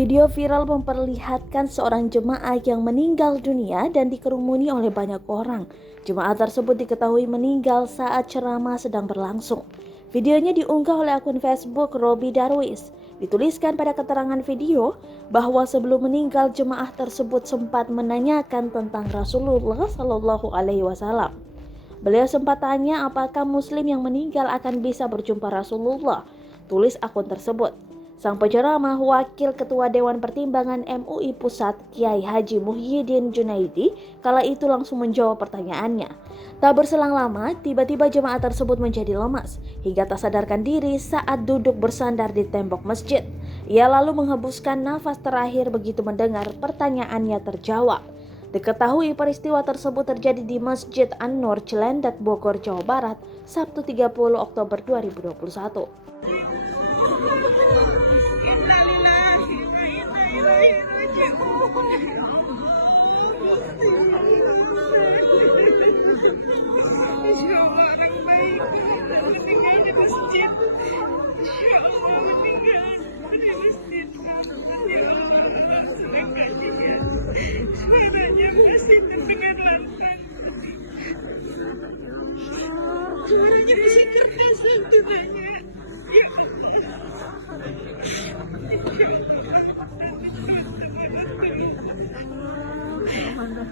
Video viral memperlihatkan seorang jemaah yang meninggal dunia dan dikerumuni oleh banyak orang. Jemaah tersebut diketahui meninggal saat ceramah sedang berlangsung. Videonya diunggah oleh akun Facebook Robi Darwis. Dituliskan pada keterangan video bahwa sebelum meninggal jemaah tersebut sempat menanyakan tentang Rasulullah Shallallahu Alaihi Wasallam. Beliau sempat tanya apakah muslim yang meninggal akan bisa berjumpa Rasulullah, tulis akun tersebut. Sang penceramah Wakil Ketua Dewan Pertimbangan MUI Pusat Kiai Haji Muhyiddin Junaidi kala itu langsung menjawab pertanyaannya. Tak berselang lama, tiba-tiba jemaah tersebut menjadi lemas hingga tak sadarkan diri saat duduk bersandar di tembok masjid. Ia lalu menghembuskan nafas terakhir begitu mendengar pertanyaannya terjawab. Diketahui peristiwa tersebut terjadi di Masjid An-Nur Cilandak, Bogor, Jawa Barat, Sabtu 30 Oktober 2021. Suaranya masih terdengar lantang. Suaranya masih terasa dengannya. Ya Allah.